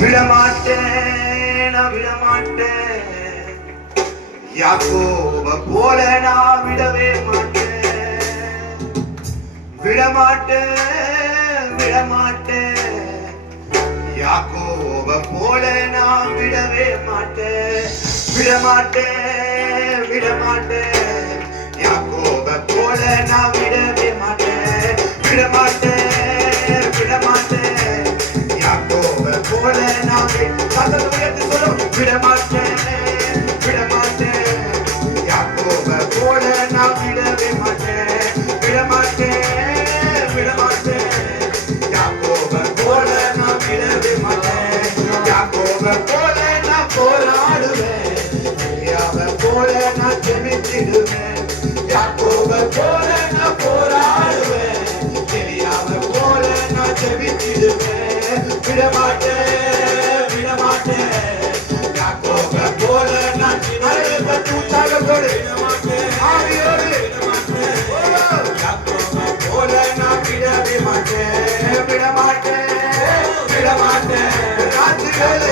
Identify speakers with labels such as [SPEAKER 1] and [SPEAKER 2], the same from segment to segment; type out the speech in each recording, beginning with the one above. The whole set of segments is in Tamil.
[SPEAKER 1] விடமாட்டேன் நான் விடமாட்டேன். யாக்கோப போல நான் விடவே மாட்டேன். விடமாட்டேன் விடமாட்டேன். யாக்கோப போல நான் விடவே மாட்டேன். விடமாட்டேன் விடமாட்டேன். யாக்கோப போல நான் விடவே மாட்டேன். விடமாட்டேன். விடமாட்டே கதவை உயர்த்தி சொல்லும் விடமாட்டே விடமாட்டே யாக்கோப போல நான் விடவே மாட்டேன் விடமாட்டே விடமாட்டே யாக்கோப போல நான் விடவே மாட்டேன் யாக்கோப போல நான் போராடுவேன். போல நான் ஜெமித்திடுவேன். யாக்கோப போல நான் போராடுவேன். தெரியாம போல நான் ஜெமித்திடுவேன். விடமாட்டேன் Yeah.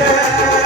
[SPEAKER 1] Yeah.